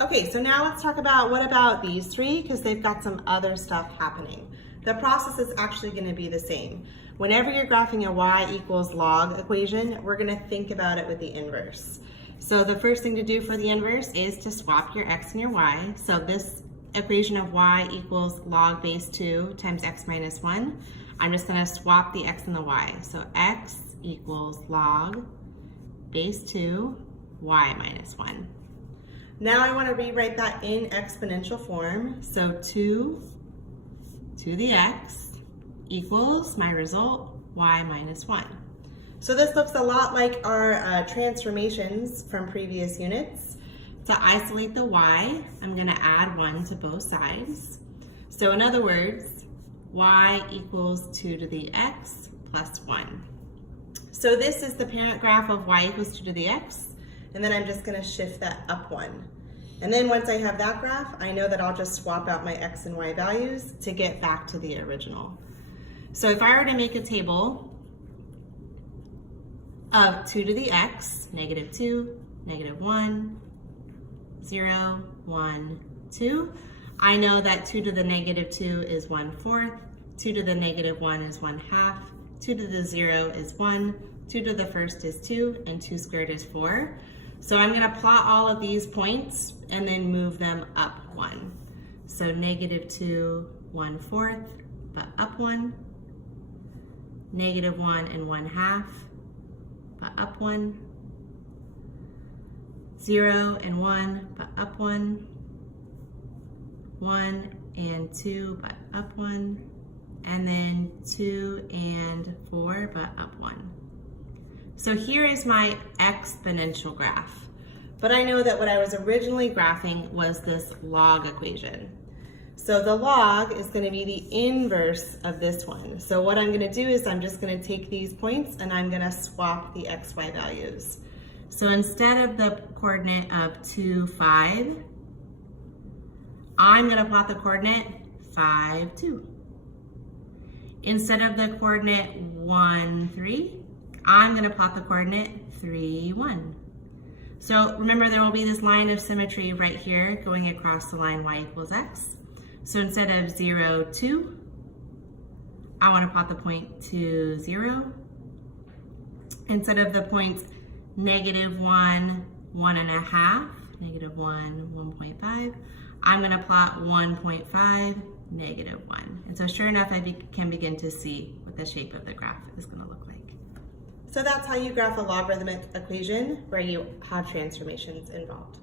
Okay, so now let's talk about what about these three, because they've got some other stuff happening. The process is actually going to be the same. Whenever you're graphing a y equals log equation, we're going to think about it with the inverse. So the first thing to do for the inverse is to swap your x and your y. So this equation of y equals log base 2 times x minus 1. I'm just going to swap the x and the y. So x equals log base 2 y minus 1. Now I want to rewrite that in exponential form. So 2 to the x equals my result, y minus 1. So this looks a lot like our transformations from previous units. To isolate the y, I'm going to add 1 to both sides. So in other words, y equals 2 to the x plus 1. So this is the parent graph of y equals 2 to the x. And then I'm just going to shift that up 1. And then once I have that graph, I know that I'll just swap out my x and y values to get back to the original. So if I were to make a table of 2 to the x, negative 2, negative 1, 0, 1, 2, I know that 2 to the negative 2 is 1/4, 2 to the negative 1 is 1/2, 2 to the 0 is 1, 2 to the first is 2, and 2 squared is 4. So I'm going to plot all of these points and then move them up 1. So negative 2, 1/4, but up 1. Negative 1 and 1/2, but up 1. 0 and 1, but up 1. 1 and 2, but up 1. And then 2 and 4, but up 1. So here is my exponential graph. But I know that what I was originally graphing was this log equation. So the log is going to be the inverse of this one. So what I'm going to do is I'm just going to take these points and I'm going to swap the x, y values. So instead of the coordinate of 2, 5, I'm going to plot the coordinate 5, 2. Instead of the coordinate 1, 3, I'm going to plot the coordinate 3, 1. So remember, there will be this line of symmetry right here going across the line y equals x. So instead of 0, 2, I want to plot the point 2, 0. Instead of the points negative 1, 1.5, negative 1, 1.5, I'm going to plot 1.5, negative 1. And so sure enough, I can begin to see what the shape of the graph is going to look like. So that's how you graph a logarithmic equation where you have transformations involved.